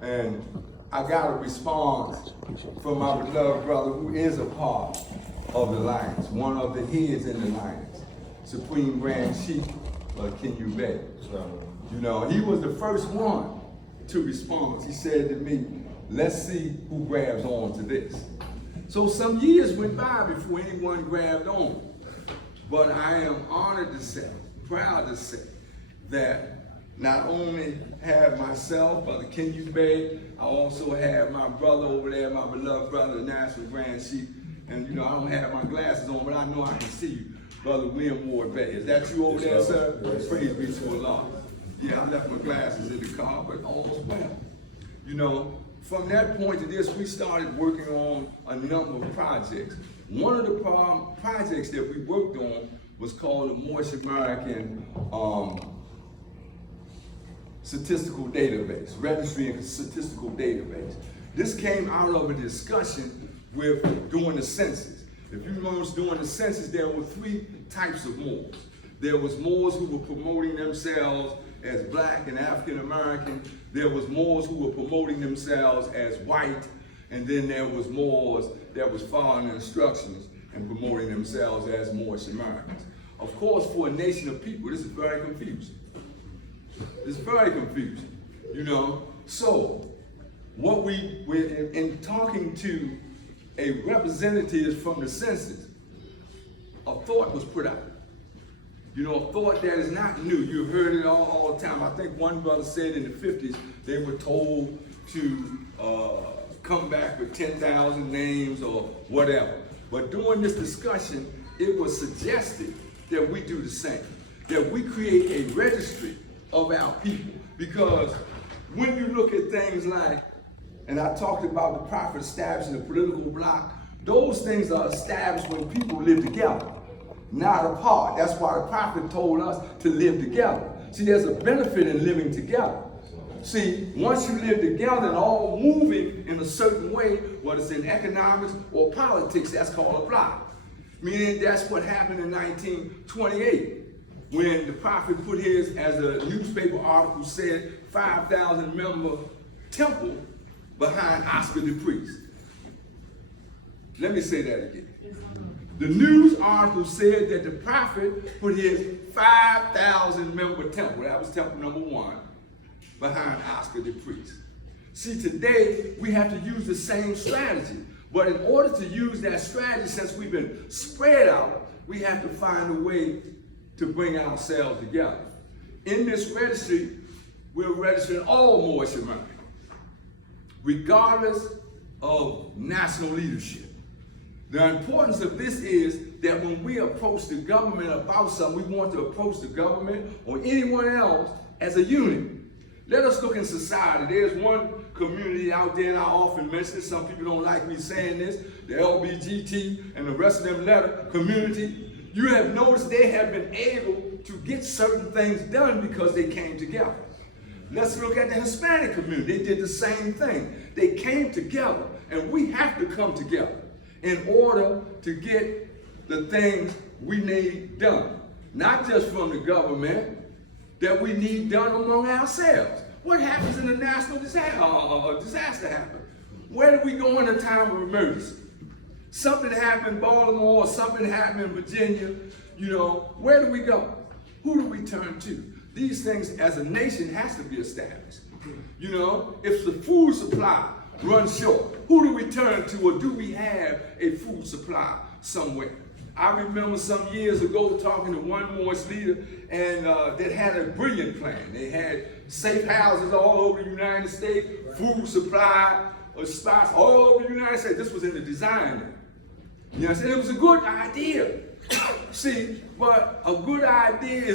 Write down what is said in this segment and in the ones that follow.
And I got a response from my beloved brother who is a part of the Lions, one of the heads in the Lions, Supreme Grand Chief Kenyu Bay. You know, he was the first one to respond. He said to me, let's see who grabs on to this. So some years went by before anyone grabbed on. But I am honored to say, proud to say, that not only have myself, Brother Kenyu Bay, I also have my brother over there, my beloved brother, the National Grand Chief. And you know, I don't have my glasses on, but I know I can see you, Brother William Ward Bay. Is that you over there, sir? Yes. Praise be to Allah. Yeah, I left my glasses in the car, but all's well. You know, from that point to this, we started working on a number of projects. One of the projects that we worked on was called the Moorish American Statistical Database, Registry and Statistical Database. This came out of a discussion with doing the census. If you remember doing the census, there were three types of Moors. There was Moors who were promoting themselves as Black and African American. There was Moors who were promoting themselves as white. And then there was Moors that was following instructions and promoting themselves as Moorish Americans. Of course, for a nation of people, this is very confusing. It's very confusing, you know. So, what we're in talking to a representative from the census, a thought was put out. You know, a thought that is not new. You've heard it all the time. I think one brother said in the 50s, they were told to come back with 10,000 names or whatever. But during this discussion, it was suggested that we do the same, that we create a registry of our people. Because when you look at things like, and I talked about the prophet establishing the political bloc, those things are established when people live together, not apart. That's why the prophet told us to live together. See, there's a benefit in living together. See, once you live together and all moving in a certain way, whether it's in economics or politics, that's called a bloc. Meaning that's what happened in 1928 when the prophet put his, as a newspaper article said, 5,000 member temple behind Oscar the priest. Let me say that again. The news article said that the prophet put his 5,000 member temple, that was temple number 1, behind Oscar the priest. See, today we have to use the same strategy. But in order to use that strategy, since we've been spread out, we have to find a way to bring ourselves together. In this registry, we're registering all Moorish Americans, regardless of national leadership. The importance of this is that when we approach the government about something, we want to approach the government or anyone else as a unit. Let us look in society. There's one community out there, and I often mention it, some people don't like me saying this, the LBGT and the rest of them letter community. You have noticed they have been able to get certain things done because they came together. Let's look at the Hispanic community. They did the same thing. They came together, and we have to come together in order to get the things we need done. Not just from the government, that we need done among ourselves. What happens in a national disaster happens? Where do we go in a time of emergency? Something happened in Baltimore, or something happened in Virginia, you know, where do we go? Who do we turn to? These things as a nation has to be established. You know, if the food supply runs short, who do we turn to, or do we have a food supply somewhere? I remember some years ago talking to one Moorish leader and that had a brilliant plan. They had safe houses all over the United States, food supply, spots all over the United States. This was in the design. You know what I'm saying? It was a good idea. See, but a good idea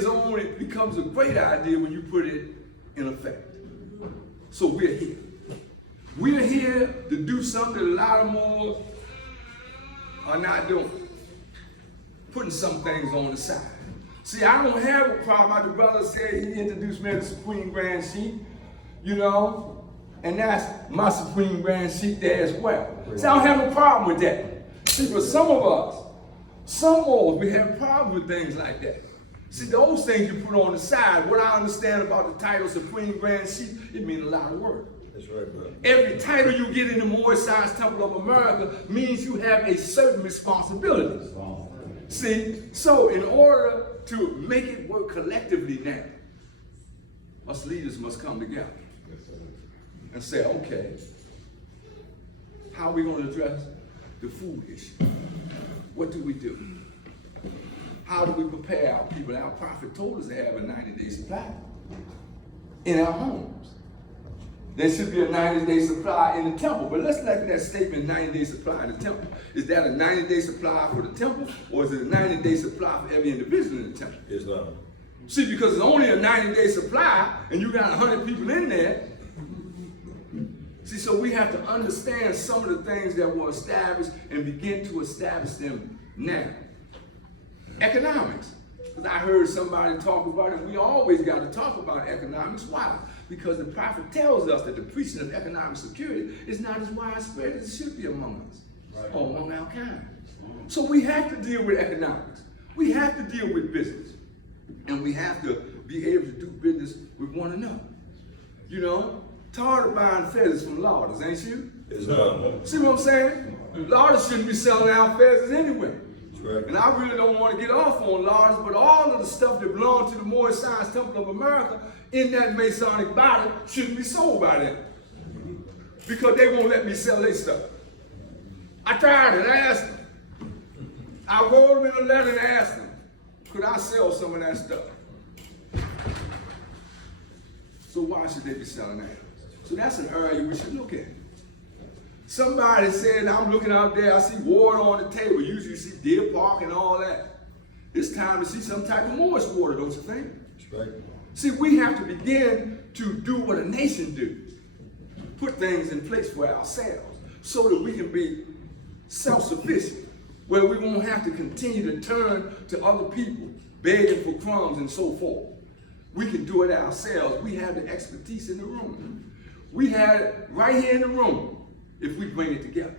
becomes a great idea when you put it in effect. So we're here. We're here to do something a lot of Moors are not doing. Putting some things on the side. See, I don't have a problem. Like the brother said, he introduced me as the Supreme Grand Chief, you know, and that's my Supreme Grand Chief there as well. See, I don't have no problem with that. See, but some of us, some Moors, we have problems with things like that. See, those things you put on the side, what I understand about the title Supreme Grand Chief, it means a lot of work. That's right, bro. Every title you get in the Moorish Science Temple of America means you have a certain responsibility. See, so in order to make it work collectively now, us leaders must come together and say, okay, how are we going to address the food issue? What do we do? How do we prepare our people? Our prophet told us to have a 90-day supply in our homes. There should be a 90-day supply in the temple. But let's look at that statement, 90-day supply in the temple. Is that a 90-day supply for the temple, or is it a 90-day supply for every individual in the temple? Islam. See, because it's only a 90-day supply, and you got 100 people in there. See, so we have to understand some of the things that were established and begin to establish them now. Economics. Because I heard somebody talk about it, we always got to talk about economics. Why? Because the prophet tells us that the preaching of economic security is not as widespread as it should be among us, or among our kind. So we have to deal with economics. We have to deal with business. And we have to be able to do business with one another. You know, tired of buying feathers from larders, ain't you? Islam. See what I'm saying? Larders shouldn't be selling our feathers anyway. Right. And I really don't want to get off on larders, but all of the stuff that belongs to the Moorish Science Temple of America in that Masonic body shouldn't be sold by them. Because they won't let me sell their stuff. I tried it, I asked them. I wrote them in a letter and asked them, could I sell some of that stuff? So why should they be selling that? So that's an area we should look at. Somebody said, I'm looking out there, I see water on the table. Usually you see Deer Park and all that. It's time to see some type of Moorish water, don't you think? That's right. See, we have to begin to do what a nation do. Put things in place for ourselves so that we can be self-sufficient, where we won't have to continue to turn to other people, begging for crumbs and so forth. We can do it ourselves. We have the expertise in the room. We have it right here in the room. If we bring it together,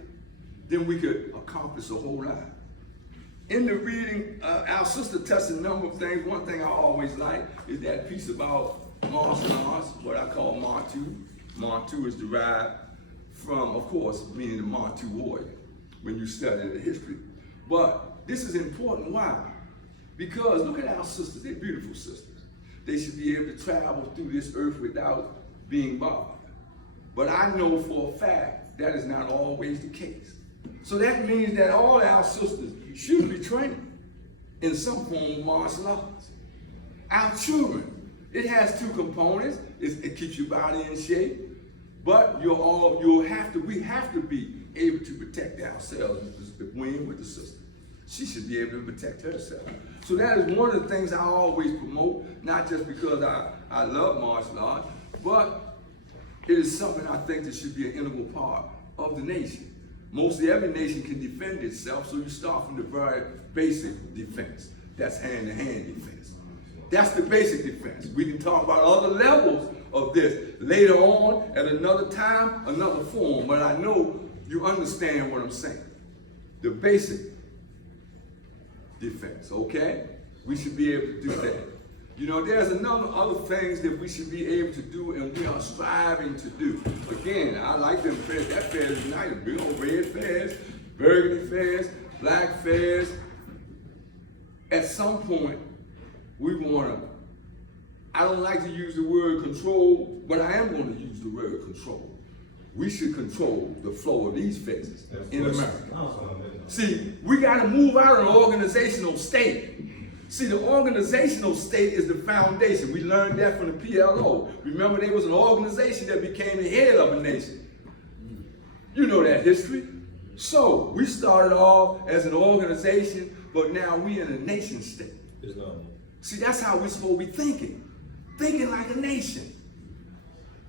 then we could accomplish a whole lot. In the reading, our sister touched a number of things. One thing I always like is that piece about martial arts, what I call Martu. Martu is derived from, of course, meaning the Martu warrior when you study the history. But this is important. Why? Because look at our sisters. They're beautiful sisters. They should be able to travel through this earth without being bothered. But I know for a fact that is not always the case. So that means that all our sisters should be trained in some form of martial arts. Our children, it has two components. It keeps your body in shape, but we have to be able to protect ourselves with the sister. She should be able to protect herself. So that is one of the things I always promote, not just because I love martial arts, but it is something I think that should be an integral part of the nation. Mostly every nation can defend itself, so you start from the very basic defense. That's hand-to-hand defense. That's the basic defense. We can talk about other levels of this later on, at another time, another form, but I know you understand what I'm saying. The basic defense, okay? We should be able to do that. You know, there's other things that we should be able to do, and we are striving to do. Again, I like them fairs. That fair is nice. Big old red fairs, burgundy fairs, black fairs. At some point, we want to, I don't like to use the word control, but I am going to use the word control. We should control the flow of these fairs in America. See, we got to move out of an organizational state. See, the organizational state is the foundation. We learned that from the PLO. Remember, there was an organization that became the head of a nation. You know that history. So, we started off as an organization, but now we in a nation state. See, that's how we're supposed to be thinking. Thinking like a nation.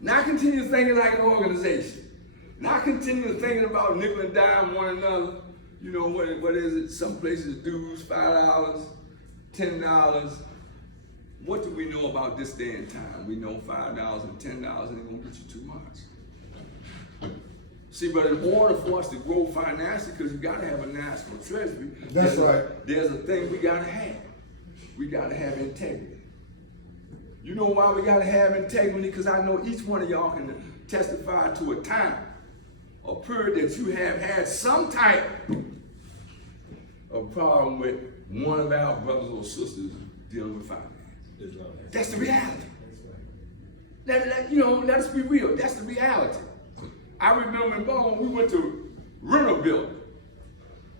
Not continue thinking like an organization. Not continue thinking about nickel and dime one another. You know, what is it? Some places dues, $5. $10. What do we know about this day and time? We know $5 and $10 ain't gonna get you too much. See, but in order for us to grow financially, because you gotta have a national treasury. That's right. There's a thing we gotta have. We gotta have integrity. You know why we gotta have integrity? Because I know each one of y'all can testify to a time or period that you have had some type of problem with one of our brothers or sisters dealing with finance. That's the reality. Let us be real. That's the reality. I remember in Bone, we went to rent a building,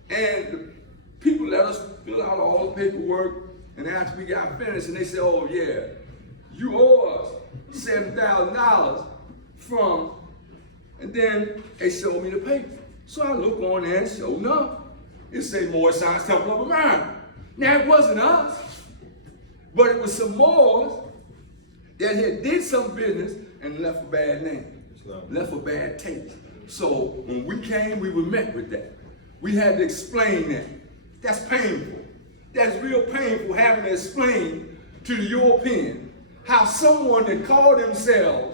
and the people let us fill out all the paperwork, and after we got finished, and they said, oh yeah, you owe us $7,000 from, and then they showed me the paper. So I look on there and sure enough, it said Moorish Science Temple of America. Now it wasn't us, but it was some Moors that had did some business and left a bad name, left a bad taste. So when we came, we were met with that. We had to explain that. That's painful. That's real painful having to explain to the European how someone that called themselves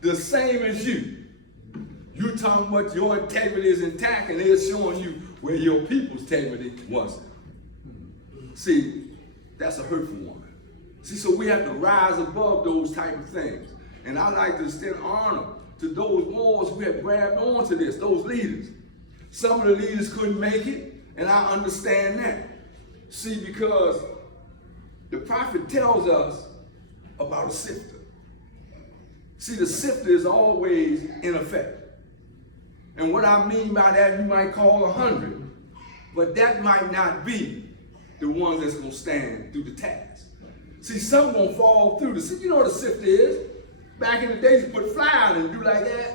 the same as you talking about your integrity is intact, and they're showing you where your people's integrity wasn't. See, that's a hurtful one. See, so we have to rise above those type of things. And I like to extend honor to those Moors who have grabbed onto this, those leaders. Some of the leaders couldn't make it, and I understand that. See, because the prophet tells us about a sifter. See, the sifter is always in effect. And what I mean by that, you might call 100, but that might not be the ones that's gonna stand through the task. See, some gonna fall through the, you know what a sifter is? Back in the days, you put flour and do like that.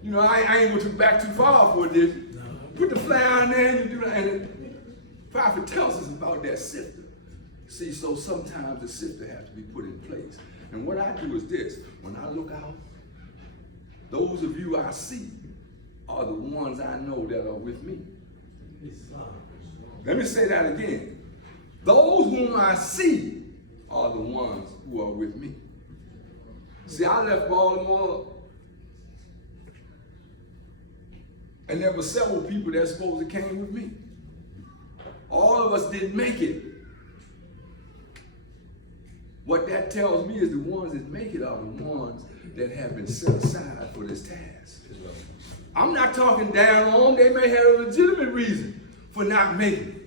You know, I ain't going back too far for this. Put the flour in there and you do that. And the prophet tells us about that sifter. See, so sometimes the sifter has to be put in place. And what I do is this, when I look out, those of you I see are the ones I know that are with me. Let me say that again. Those whom I see are the ones who are with me. See, I left Baltimore, and there were several people that supposed to came with me. All of us didn't make it. What that tells me is the ones that make it are the ones that have been set aside for this task. I'm not talking down on them. They may have a legitimate reason for not making it.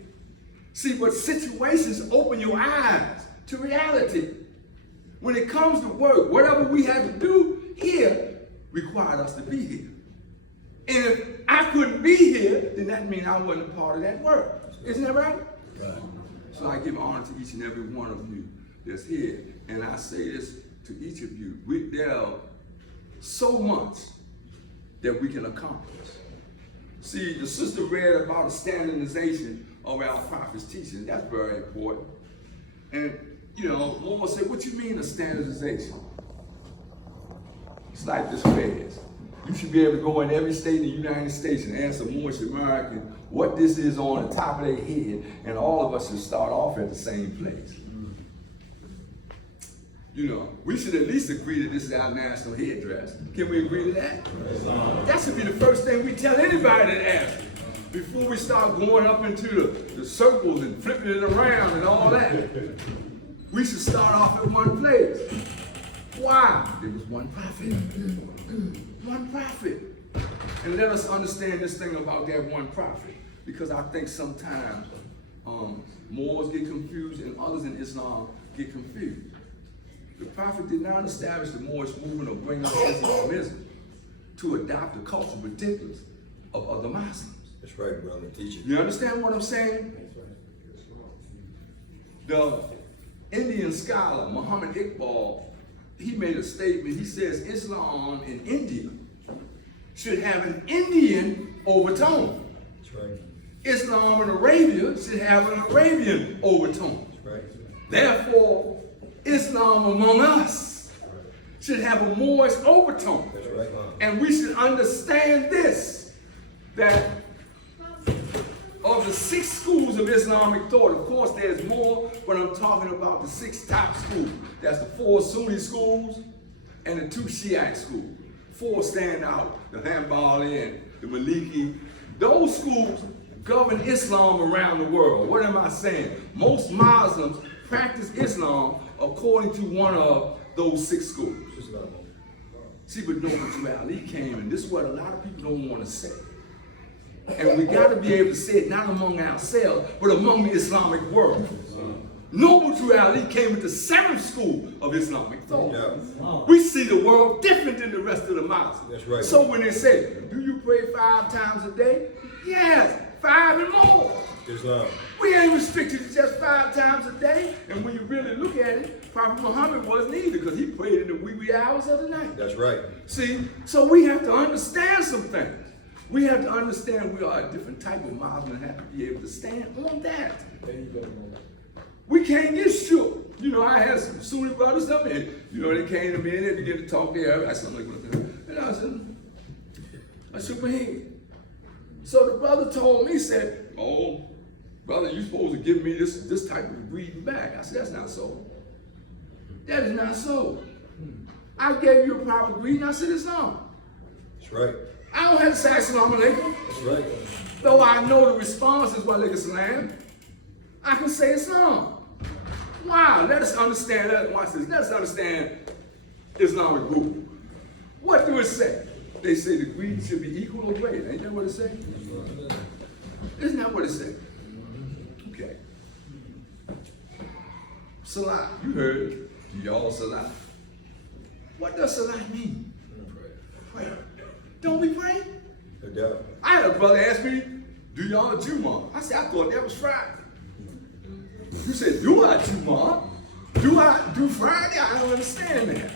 See, but situations open your eyes to reality. When it comes to work, whatever we had to do here required us to be here. And if I couldn't be here, then that means I wasn't a part of that work. Isn't that right? Right. So I give honor to each and every one of you that's here. And I say this to each of you. There are so much that we can accomplish. See, the sister read about the standardization of our prophet's teaching. That's very important. And you know, Lord said, what you mean a standardization? It's like this feds. You should be able to go in every state in the United States and ask a Moorish American what this is on the top of their head, and all of us should start off at the same place. You know, we should at least agree that this is our national headdress. Can we agree to that? That should be the first thing we tell anybody that asks before we start going up into the circles and flipping it around and all that. We should start off at one place. Why? There was one prophet. One prophet. And let us understand this thing about that one prophet, because I think sometimes Moors get confused and others in Islam get confused. The prophet did not establish the Moorish movement or bring up Islamism to adopt the cultural ridiculous of other Muslims. That's right, brother. Teach it. You understand what I'm saying? The Indian scholar, Muhammad Iqbal, he made a statement. He says Islam in India should have an Indian overtone. That's right. Islam in Arabia should have an Arabian overtone. That's right. Therefore, Islam among us should have a Moorish overtone. That's right. And we should understand this, that of the 6 schools of Islamic thought, of course there's more, but I'm talking about the 6 top schools. That's the 4 Sunni schools and the 2 Shiite schools. 4 stand out, the Hanbali and the Maliki. Those schools govern Islam around the world. What am I saying? Most Muslims practice Islam according to one of those 6 schools. See, but Noble Ali came, and this is what a lot of people don't want to say. And we got to be able to say it not among ourselves, but among the Islamic world. Noble Ali came with the 7th school of Islamic thought. Yeah. We see the world different than the rest of the Muslims. That's right. So when they say, do you pray 5 times a day? Yes, 5 and more. Islam. We ain't restricted to just 5 times a day. And when you really look at it, Prophet Muhammad wasn't either, because he prayed in the wee hours of the night. That's right. See, so we have to understand some things. We have to understand we are a different type of Muslim and have to be able to stand on that. We can't get shook. You know, I had some Sunni brothers come in. You know, they came to me and they began to talk there. I said, and I said, I shook my head. So the brother told me, said, oh, brother, you're supposed to give me this type of breathing back. I said, that's not so. That is not so. I gave you a proper greeting. I said, it's not. That's right. I don't have to say Assalamu alaikum. That's right. Though I know the response is Walaikum salam, I can say Islam. Why? Let us understand that. Watch this. Let us understand Islamic rule. What do it say? They say the greed should be equal or greater. Ain't that what it say? Isn't that what it say? Okay. Salat. You heard it. Do y'all salat? What does salat mean? Pray. Don't we pray? No doubt. I had a brother ask me, do y'all Jumu'ah? I said, I thought that was Friday. You said, do I Jumu'ah? Do I do Friday? I don't understand that.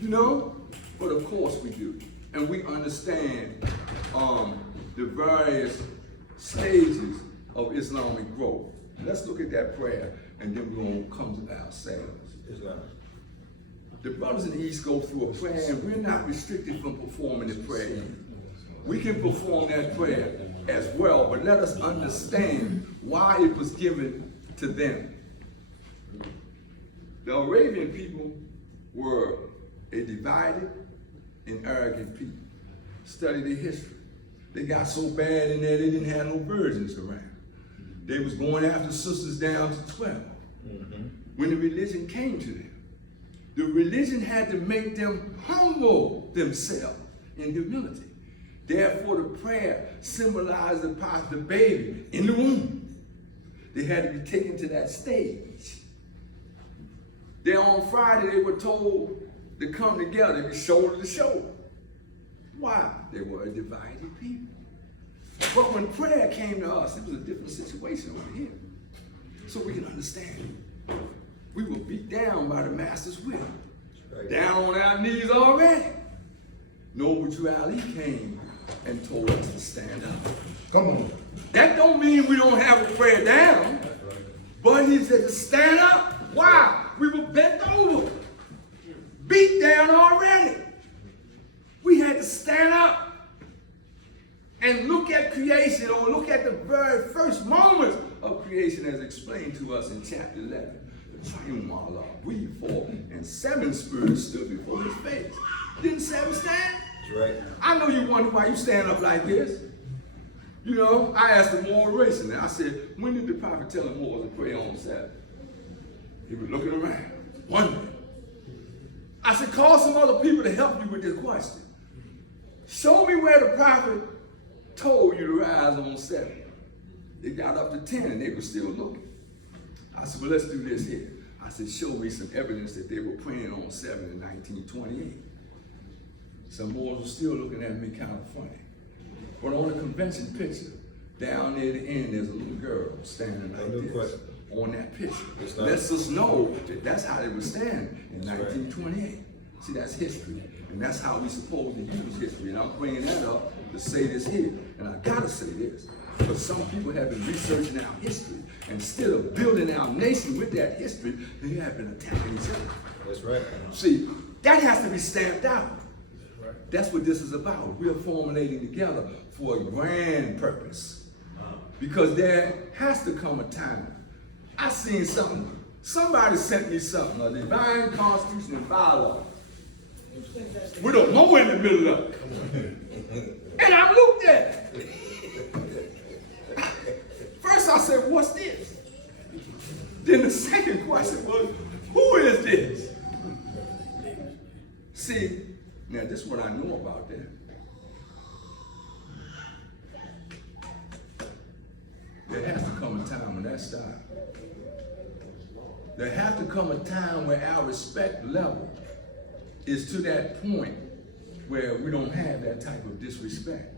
You know? But of course we do. And we understand the various stages of Islamic growth. Let's look at that prayer, and then we're going to come to ourselves. Islam. The brothers in the East go through a prayer, and we're not restricted from performing the prayer. We can perform that prayer as well, but let us understand why it was given to them. The Arabian people were a divided and arrogant people. Study their history. They got so bad in there they didn't have no virgins around. They was going after sisters down to 12. When the religion came to them, the religion had to make them humble themselves in humility. Therefore, the prayer symbolized the baby in the womb. They had to be taken to that stage. Then on Friday, they were told to come together, to be shoulder to shoulder. Why? They were a divided people. But when prayer came to us, it was a different situation over here. So we can understand. We were beat down by the master's will. Right. Down on our knees already. Noble Ali came and told us to stand up. Come on. That don't mean we don't have a prayer down, but he said to stand up. Why? We were bent over, beat down already. We had to stand up and look at creation, or look at the very first moments of creation as explained to us in chapter 11. The triune Allah breathed forth, and 7 spirits stood before his face. Didn't 7 stand? That's right. I know you wonder why you stand up like this. You know, I asked the moderation, and I said, when did the prophet tell the Moors to pray on the Sabbath? He was looking around, wondering. I said, call some other people to help you with this question. Show me where the prophet told you to rise on 7. They got up to 10 and they were still looking. I said, well, let's do this here. I said, show me some evidence that they were praying on 7 in 1928. Some Moors were still looking at me kind of funny. But on the convention picture, down near the end, there's a little girl standing like this. On that picture. Lets us know that that's how they were standing in 1928. See, that's history. And that's how we supposed to use history. And I'm bringing that up to say this here. And I gotta say this. But some people have been researching our history. And instead of building our nation with that history, they have been attacking each other. That's right. See, that has to be stamped out. That's what this is about. We're formulating together for a grand purpose. Because there has to come a time. I seen something. Somebody sent me something, a divine constitution and bylaw. With a law in the middle of it. And I looked at it. First I said, what's this? Then the second question was, who is this? See, Now, this is what I know about that. There has to come a time when that stops. There has to come a time where our respect level is to that point where we don't have that type of disrespect.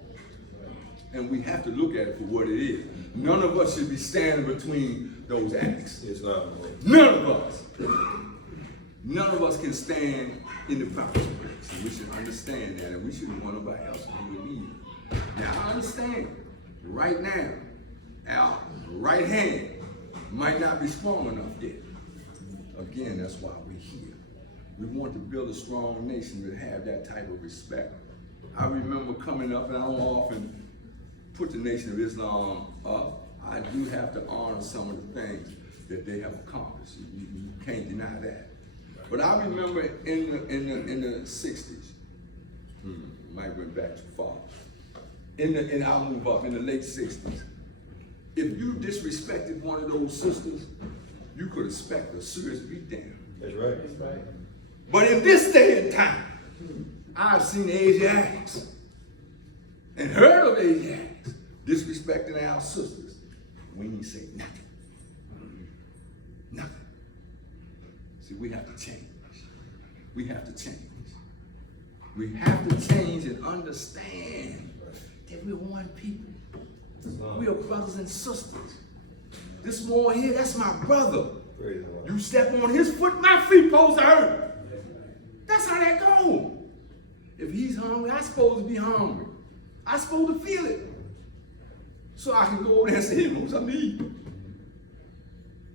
And we have to look at it for what it is. None of us should be standing between those acts. It's not. None of us. None of us can stand in the proper space. And we should understand that, and we shouldn't want nobody else to do it either. Now, I understand right now, our right hand might not be strong enough yet. Again, that's why we're here. We want to build a strong nation that have that type of respect. I remember coming up, and I don't often put the Nation of Islam up. I do have to honor some of the things that they have accomplished. You can't deny that. But I remember in the 60s, might went back too far. And I'll move up in the late 60s. If you disrespected one of those sisters, you could expect a serious beatdown. That's right. That's right. But in this day and time, I've seen Asiatics and heard of Asiatics disrespecting our sisters. We ain't say nothing. Nothing. See, we have to change. We have to change. We have to change and understand that we're one people. We are brothers and sisters. This boy here, that's my brother. You step on his foot, my feet supposed to hurt. That's how that goes. If he's hungry, I'm supposed to be hungry. I'm supposed to feel it. So I can go over there and say, here's what I need.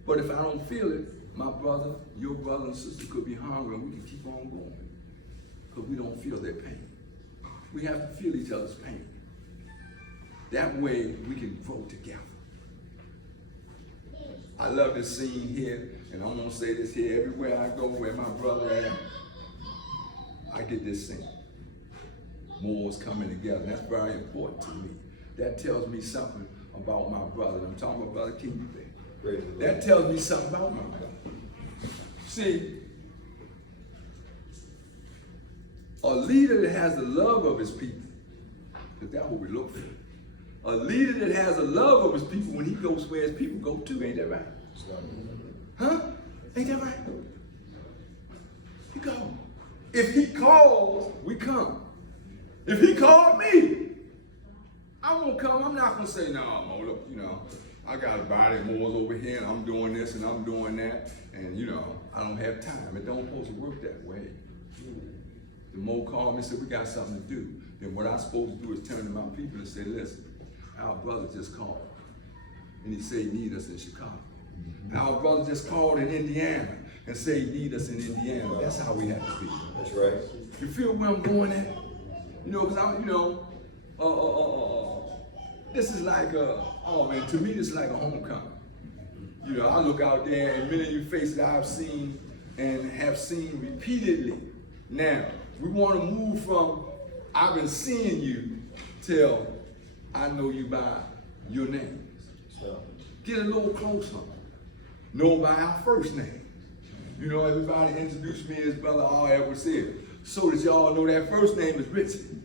But if I don't feel it, my brother, your brother and sister could be hungry and we can keep on going. Because we don't feel their pain. We have to feel each other's pain. That way we can grow together. I love this scene here, and I'm gonna say this here everywhere I go, where my brother is, I get this scene. Moors coming together. That's very important to me. That tells me something about my brother. I'm talking about Brother King Bay. That tells me something about my brother. See, a leader that has the love of his people, because that's what we look for. A leader that has a love of his people, when he goes where his people go to, ain't that right? Huh? Ain't that right? He go. If he calls, we come. If he called me, I won't come. I'm not gonna say, no, look, I got a body more over here, and I'm doing this and I'm doing that, and I don't have time. It don't supposed to work that way. The Mo called me and said, we got something to do. Then what I'm supposed to do is turn to my people and say, listen, our brother just called, and he said he need us in Chicago. Our brother just called in Indiana and said he need us in Indiana. That's how we have to be. That's right. You feel where I'm going at? Because I'm, this is like to me this is like a homecoming. I look out there and many of you faces I've seen and have seen repeatedly. Now, we want to move from I've been seeing you till I know you by your names. Get a little closer. Know by our first name. Everybody introduced me as Brother R Edwards El. So that y'all know that first name is Richard.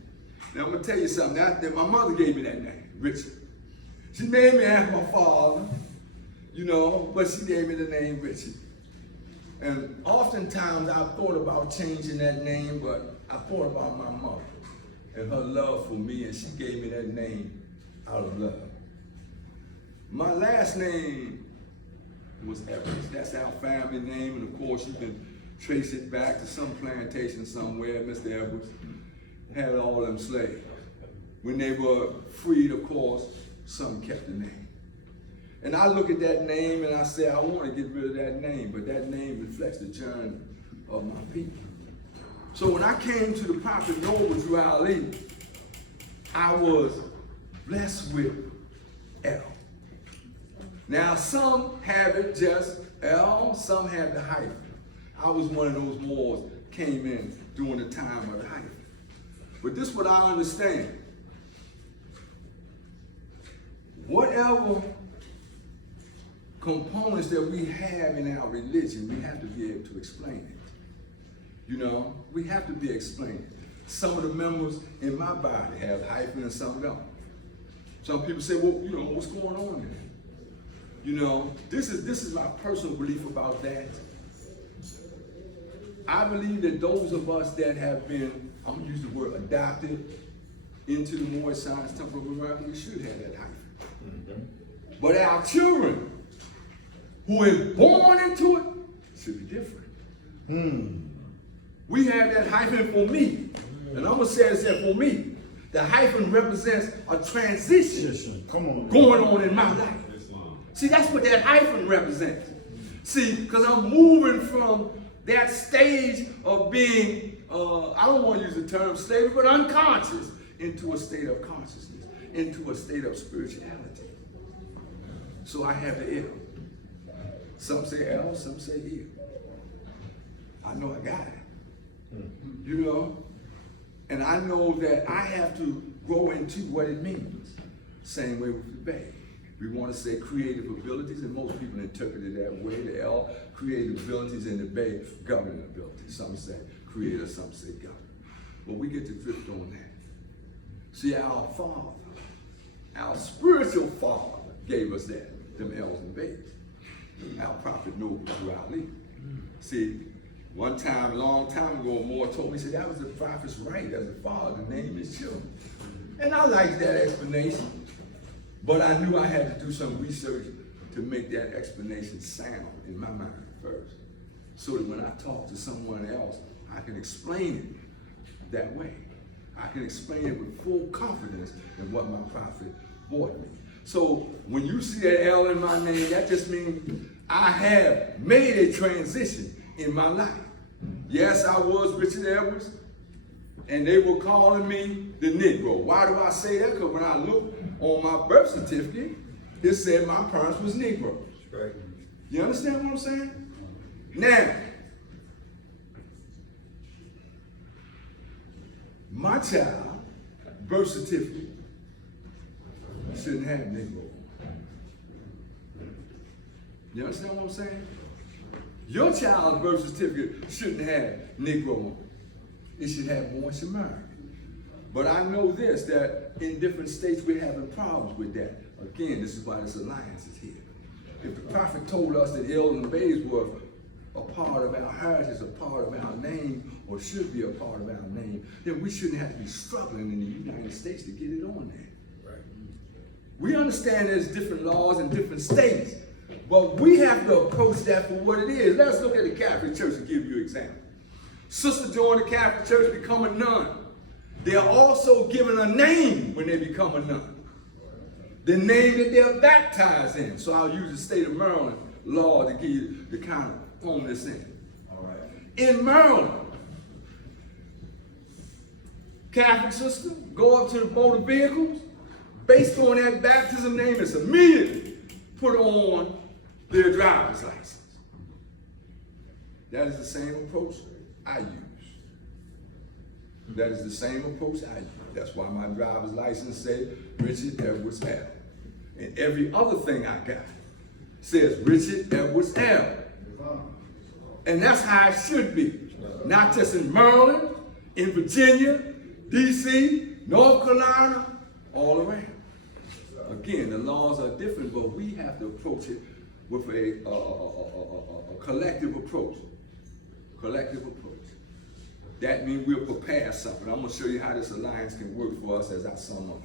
Now I'm gonna tell you something. That my mother gave me that name, Richard. She made me after my father, but she gave me the name Richard. And oftentimes I've thought about changing that name, but I thought about my mother and her love for me, and she gave me that name out of love. My last name was Evans. That's our family name, and of course you can trace it back to some plantation somewhere. Mr. Edwards had all them slaves. When they were freed, of course, some kept the name. And I look at that name and I say, I want to get rid of that name, but that name reflects the journey of my people. So when I came to the Prophet Noble Drew Ali, I was blessed with El. Now some have it just El, some have the hyphen. I was one of those Moors came in during the time of the hyphen. But this is what I understand. Whatever components that we have in our religion, we have to be able to explain it. We have to be explaining. Some of the members in my body have hyphen and some don't. Some people say, well, you know, what's going on there? You know, this is my personal belief about that. I believe that those of us that have been, I'm gonna use the word adopted into the Moorish Science Temple of America, we should have that hyphen. But our children who are born into it should be different. We have that hyphen for me. And I'm gonna say this here for me. The hyphen represents a transition going on in my life. See, that's what that hyphen represents. See, because I'm moving from that stage of being, I don't want to use the term slavery, but unconscious, into a state of consciousness, into a state of spirituality. So I have the L. Some say L, some say E. I know I got it. You know? And I know that I have to grow into what it means. Same way with the Bay. We want to say creative abilities, and most people interpret it that way. The L, creative abilities, and the Bay, governing abilities. Some say creator, some say governor. But we get to drift on that. See, our Father, our spiritual Father, gave us that, them L's and Bays. Our prophet Noble through our leader. See, one time, a long time ago, Moore told me, he said, that was the prophet's right as a father to name his children. And I liked that explanation. But I knew I had to do some research to make that explanation sound in my mind first. So that when I talk to someone else, I can explain it that way. I can explain it with full confidence in what my prophet brought me. So when you see that L in my name, that just means I have made a transition in my life. Yes, I was Richard Edwards, and they were calling me the Negro. Why do I say that? Because when I look on my birth certificate, it said my parents was Negro. Right. You understand what I'm saying? Now, my child birth certificate shouldn't have Negro. You understand what I'm saying? Your child's birth certificate shouldn't have Negro on it. It should have Moorish American. But I know this, that in different states we're having problems with that. Again, this is why this alliance is here. If the prophet told us that L's and Bays were a part of our heritage, a part of our name, or should be a part of our name, then we shouldn't have to be struggling in the United States to get it on there. Right. We understand there's different laws in different states, but we have to approach that for what it is. Let's look at the Catholic Church and give you an example. Sister join the Catholic Church, become a nun. They are also given a name when they become a nun. The name that they're baptized in. So I'll use the state of Maryland law to give you the kind of home this in. All right. In Maryland, Catholic sister go up to the motor vehicles, based on that baptism name, it's immediately put on their driver's license. That is the same approach I use. That is the same approach I use. That's why my driver's license says Richard Edwards El. And every other thing I got says Richard Edwards El. And that's how it should be. Not just in Maryland, in Virginia, DC, North Carolina, all around. Again, the laws are different, but we have to approach it with a collective approach. Collective approach. That means we'll prepare something. I'm going to show you how this alliance can work for us as I sum up.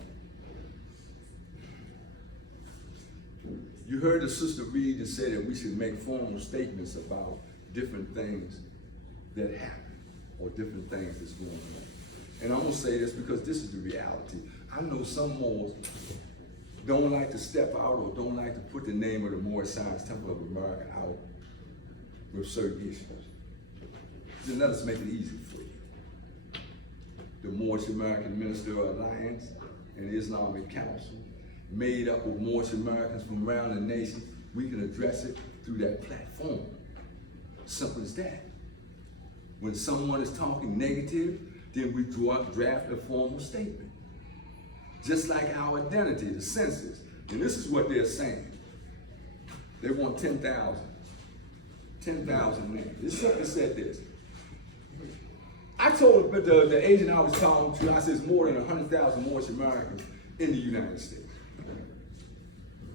You heard the sister read and say that we should make formal statements about different things that happen or different things that's going on. And I'm going to say this because this is the reality. I know some Moors don't like to step out or don't like to put the name of the Moorish Science Temple of America out with certain issues. Then let us make it easy for you. The Moorish American Minister Alliance and the Islamic Council, made up of Moorish Americans from around the nation, we can address it through that platform. Simple as that. When someone is talking negative, then we draft a formal statement. Just like our identity, the census. And this is what they're saying. They want 10,000 names. This simply said this. I told the agent I was talking to, I said, it's more than 100,000 Moorish Americans in the United States.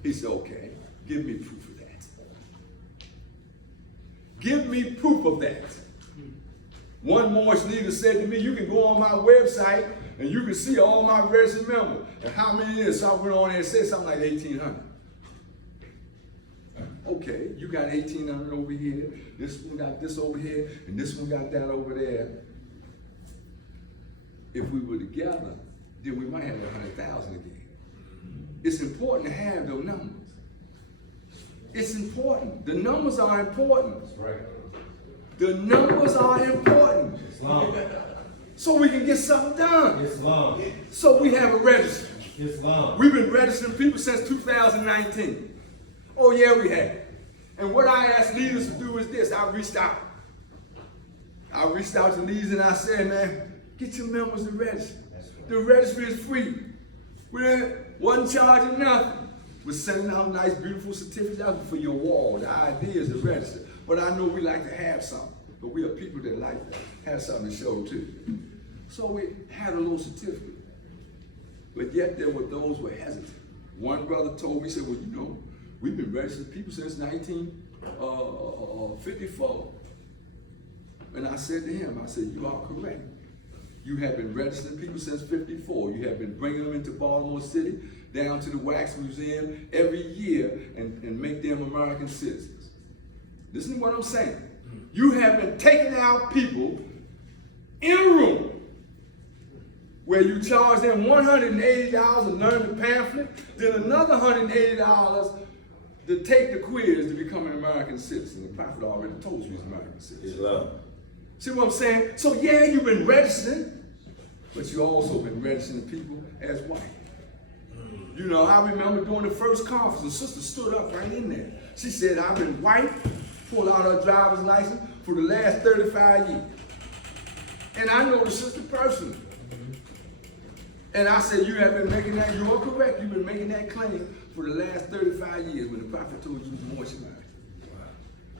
He said, okay, give me proof of that. Give me proof of that. One Moorish leader said to me, you can go on my website and you can see all my registered members. And how many it is? So I went on there and said something like 1,800. Okay, you got 1,800 over here, this one got this over here, and this one got that over there. If we were together, then we might have 100,000 again. It's important to have those numbers. It's important. The numbers are important. That's right. The numbers are important. Islam. So we can get something done. Islam. So we have a register. Islam. We've been registering people since 2019. Oh yeah, we have. And what I asked leaders to do is this, I reached out. I reached out to leaders and I said, man, get your members to register. The registry is free. We wasn't charging nothing. We're sending out nice, beautiful certificates out for your wall. The idea is to register. But I know we like to have something. But we are people that like to have something to show too. So we had a little certificate. But yet there were those who were hesitant. One brother told me, he said, well, you know, we've been registering people since 1954. And I said to him, I said, you are correct. You have been registering people since 54. You have been bringing them into Baltimore City, down to the Wax Museum every year and make them American citizens. Listen to what I'm saying. You have been taking out people in a room where you charge them $180 to learn the pamphlet, then another $180 to take the quiz to become an American citizen. The prophet already told you he's an American citizen. Islam. See what I'm saying? So yeah, you've been registering, but you also been registering people as white. You know, I remember during the first conference, a sister stood up right in there. She said, I've been white, pulled out her driver's license for the last 35 years. And I know the sister personally. And I said, you have been making that, you are correct, you've been making that claim for the last 35 years when the prophet told you more Shemite.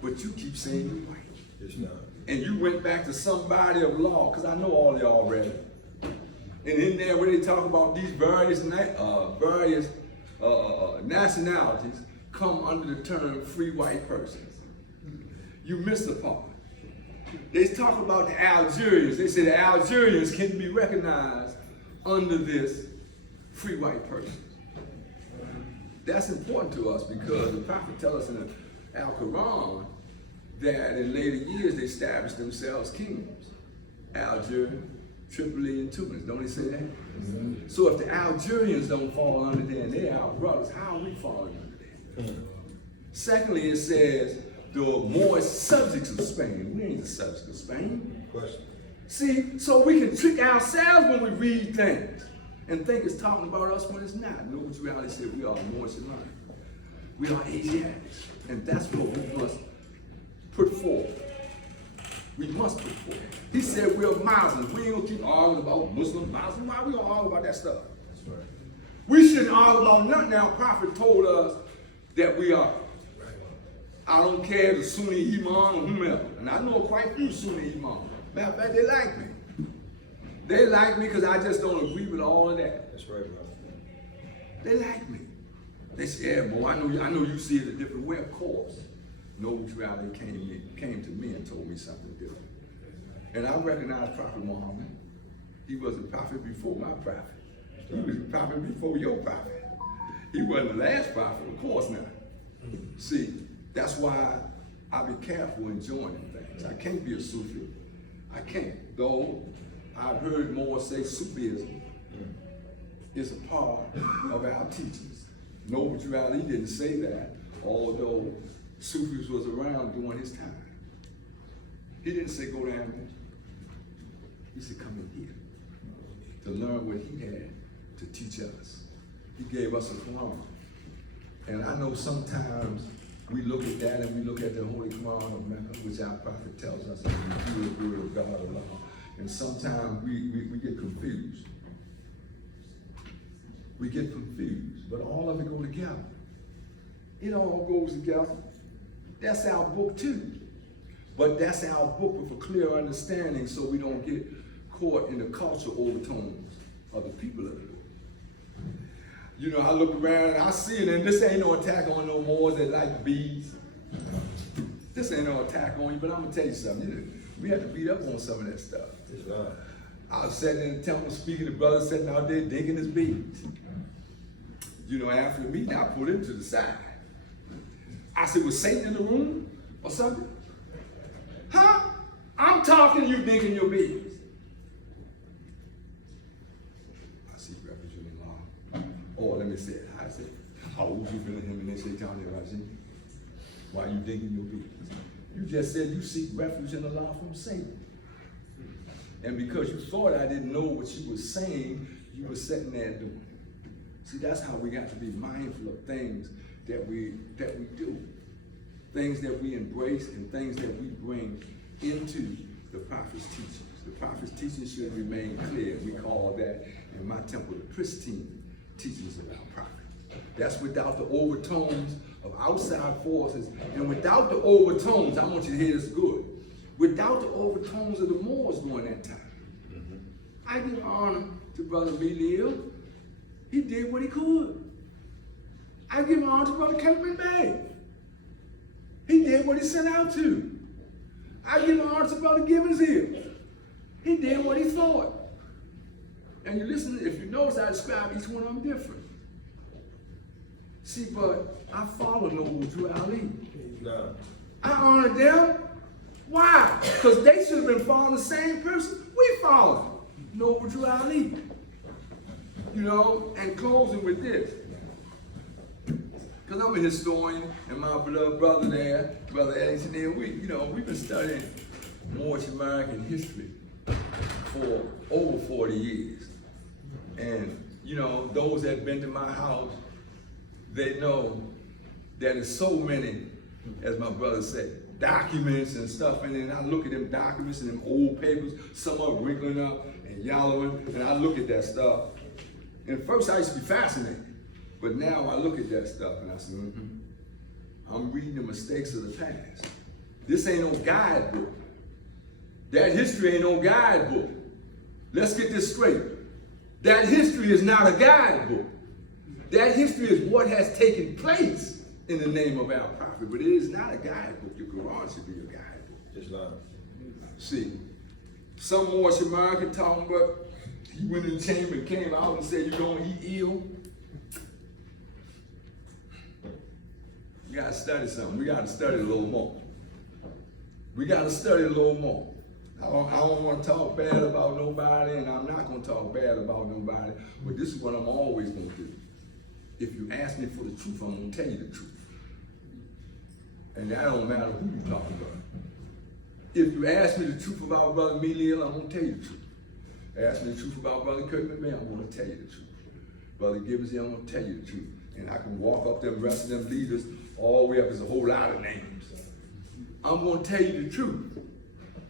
But you keep saying you're white. It's not. And you went back to some body of law, because I know all of y'all read it. And in there, when they talk about these various nationalities come under the term free white persons. You missed the part. They talk about the Algerians. They say the Algerians can be recognized under this free white person. That's important to us because the prophet tells us in the Al-Quran that in later years they established themselves kingdoms. Algeria, Tripoli, and Tunis. Don't they say that? Mm-hmm. So if the Algerians don't fall under there and they're our brothers, how are we falling under there? Mm-hmm. Secondly, it says the Moorish subjects of Spain. We ain't the subjects of Spain. Question. See, so we can trick ourselves when we read things and think it's talking about us when it's not. No, but reality said we are Moorish American. We are Asiatics. And that's what we must put forth. We must put forth. He said we're Muslims. We ain't gonna keep arguing about Muslim, Muslim. Why we gonna argue about that stuff? That's right. We shouldn't argue about nothing. Our prophet told us that we are. I don't care the Sunni Imam or whomever. And I know quite a few Sunni Imams. Matter of fact, they like me. They like me because I just don't agree with all of that. That's right, brother. They like me. They say, yeah, boy, I know you see it a different way, of course. No neutrality came to me and told me something different. And I recognize Prophet Muhammad. He was a prophet before my prophet. He was a prophet before your prophet. He wasn't the last prophet, of course not. See, that's why I be careful in joining things. I can't be a Sufi. I can't. Though I've heard more say Sufism is a part of our teachings. No, but he didn't say that, although Sufis was around during his time. He didn't say go down there. He said come in here to learn what he had to teach us. He gave us a Quran. And I know sometimes we look at that and we look at the Holy Quran of Mecca, which our prophet tells us is the pure word of God alone. And sometimes we get confused. We get confused, but all of it go together. It all goes together. That's our book too. But that's our book with a clear understanding so we don't get caught in the cultural overtones of the people of the book. You know, I look around and I see it, and this ain't no attack on no Moors that like bees. This ain't no attack on you, but I'm gonna tell you something. We have to beat up on some of that stuff. It's not. I was sitting in the temple speaking, the brother sitting out there digging his bees. You know, after the meeting, I put him to the side. I said, was Satan in the room or something? Huh? I'm talking, you digging your bees. I see refuge in the law. Or let me say it. I said, how old you feeling him and they say, Johnny Rajin? Why are you digging your bees? You just said you seek refuge in the law from Satan. And because you thought I didn't know what you were saying, you were sitting there doing it. See, that's how we got to be mindful of things that we do. Things that we embrace and things that we bring into the prophet's teachings. The prophet's teachings should remain clear. We call that in my temple the pristine teachings of our prophet. That's without the overtones of outside forces and without the overtones, I want you to hear this good, without the overtones of the Moors during that time. I give honor to Brother Belial. He did what he could. I give honor to Brother Kirkman Bay. He did what he set out to. I give honor to Brother Gibbons Hill. He did what he thought. And you listen, if you notice, I describe each one of them different. See, but I follow Noble Drew Ali. No. I honor them. Why? Because they should have been following the same person we followed. Noble Drew Ali. You know, and closing with this. Because I'm a historian, and my beloved brother there, Brother Eddington there, we've been studying Moorish American history for over 40 years. And, you know, those that have been to my house, they know that there's so many, as my brother said, documents and stuff, and then I look at them documents and them old papers, some of them wrinkling up and yellowing, and I look at that stuff. And at first I used to be fascinated, but now I look at that stuff and I say, I'm reading the mistakes of the past. This ain't no guidebook. That history ain't no guidebook. Let's get this straight. That history is not a guidebook. That history is what has taken place in the name of our prophet, but it is not a guidebook. Your Quran should be a guidebook. It's not. See, some Moorish American talking about he went in the chamber and came out and said, you're going to eat eel. We got to study something. We got to study a little more. We got to study a little more. I don't want to talk bad about nobody, and I'm not going to talk bad about nobody, but this is what I'm always going to do. If you ask me for the truth, I'm going to tell you the truth. And that don't matter who you're talking about. If you ask me the truth about Brother Meliel, I'm going to tell you the truth. Ask me the truth about Brother Kirkman Bay, I'm going to tell you the truth. Brother Gibbons Hill, I'm going to tell you the truth. And I can walk up them rest of them leaders all the way up. There's a whole lot of names. I'm going to tell you the truth.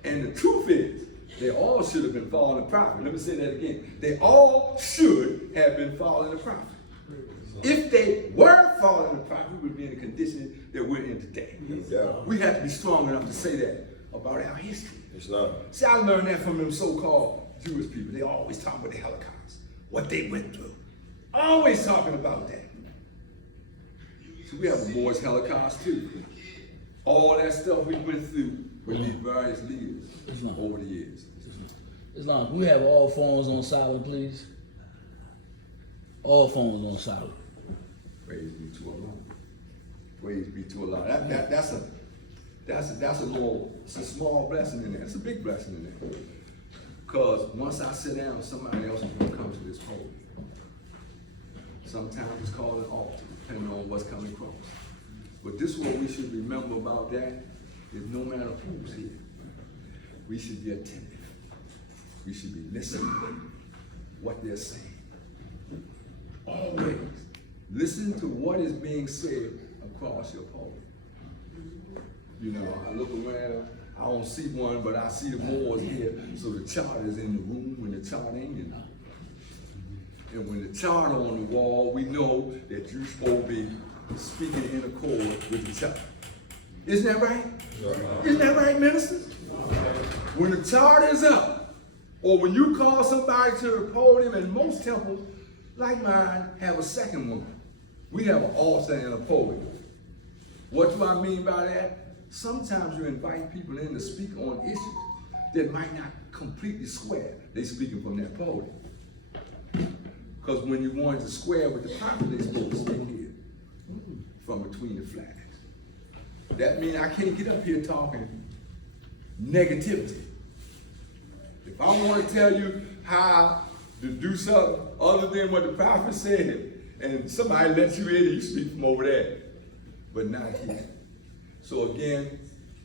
And the truth is, they all should have been following the prophet. Let me say that again. They all should have been following the prophet. If they were following the prophet, we would be in the condition that we're in today. Yeah. We have to be strong enough to say that about our history. It's not. See, I learned that from them so-called Jewish people. They always talk about the Holocaust, what they went through. Always talking about that. So we have a Moorish Holocaust too. All that stuff we went through with these various leaders over the years. Islam, can we have all phones on silent, please? All phones on silent. Praise be to Allah. Praise be to Allah. That's a small blessing in there. It's a big blessing in there. Because once I sit down, somebody else is going to come to this podium. Sometimes it's called an altar, depending on what's coming across. But this is what we should remember about that, is no matter who's here, we should be attentive. We should be listening to what they're saying. Always listen to what is being said across your podium. You know, I look around, I don't see one, but I see the Moors here, so the chart is in the room when the chart ain't in there. And when the chart on the wall, we know that you're supposed to be speaking in accord with the chart. Isn't that right? Isn't that right, ministers? When the chart is up, Or when you call somebody to the podium, and most temples, like mine, have a second one. We have an altar and a podium. What do I mean by that? Sometimes you invite people in to speak on issues that might not completely square. They speaking from that podium. Because when you want to square with the prophet, they supposed to speak here from between the flags. That means I can't get up here talking negativity. If I want to tell you how to do something other than what the prophet said, and somebody lets you in, you speak from over there, but not here. So again,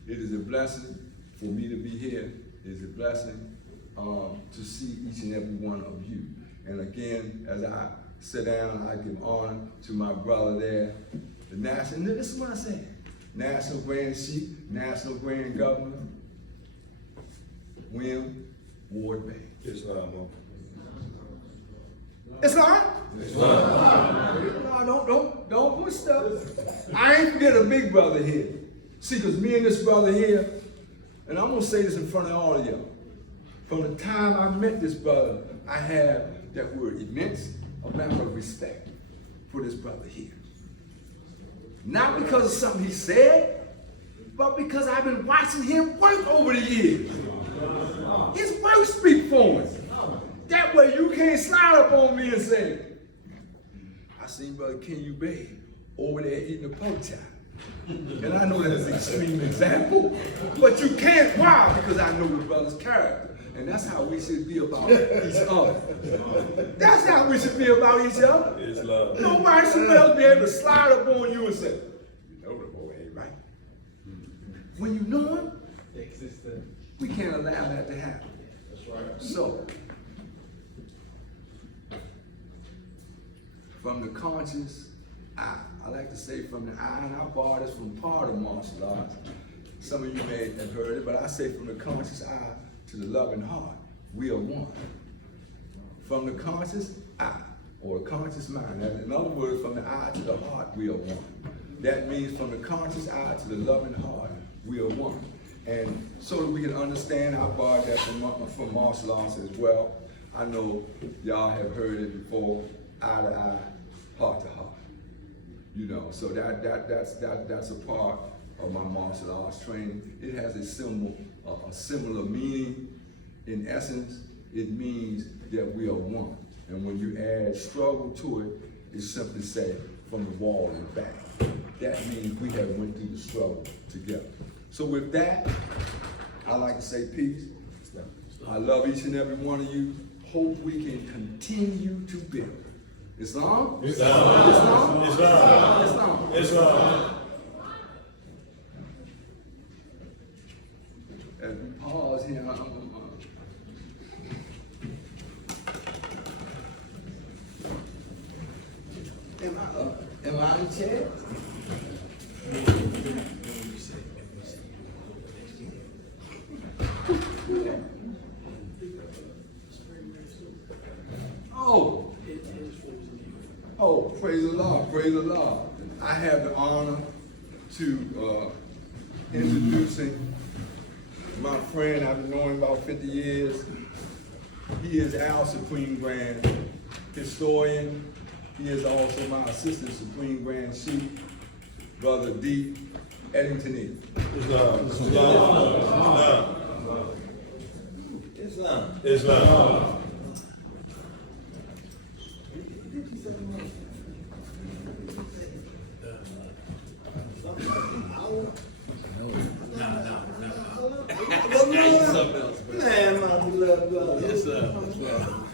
it is a blessing for me to be here. It is a blessing to see each and every one of you. And again, as I sit down, I give honor to my brother there, the national, and this is what I say, National Grand Chief, National Grand Governor, William Ward Bay. Islam. Islam? No, don't put stuff. I ain't forget a big brother here. See, because me and this brother here, and I'm gonna say this in front of all of y'all. From the time I met this brother, I have that word immense amount of respect for this brother here. Not because of something he said, but because I've been watching him work over the years. His work speaks for him. That way you can't slide up on me and say, I seen Brother Ken Bay over there eating a pork chop. And I know that's an extreme example, but you can't. Why? Because I know the brother's character. And that's how we should be about each other. That's how we should be about each other. Islam. Nobody should else be able to slide up on you and say, you know the boy ain't right. When you know him, we can't allow that to happen. So, from the conscious eye, I like to say from the eye, and I borrow this from part of martial arts. Some of you may have heard it, but I say from the conscious eye to the loving heart, we are one. From the conscious eye, or conscious mind, in other words, from the eye to the heart, we are one. That means from the conscious eye to the loving heart, we are one. And so that we can understand, I borrowed that from martial arts as well. I know y'all have heard it before, eye to eye, heart to heart. You know, so that's a part of my martial arts training. It has a similar meaning. In essence, it means that we are one. And when you add struggle to it, it's simply say from the wall and back. That means we have went through the struggle together. So with that, I like to say peace. I love each and every one of you. Hope we can continue to build. Islam? Islam. Islam? Islam. Islam. Islam. As we pause here, am I in chair? Oh, praise the Lord, praise the Lord. I have the honor to introducing my friend. I've known him about 50 years. He is our Supreme Grand Historian. He is also my Assistant Supreme Grand Chief, Brother D. Eddington. Islam. Islam. Islam. Islam.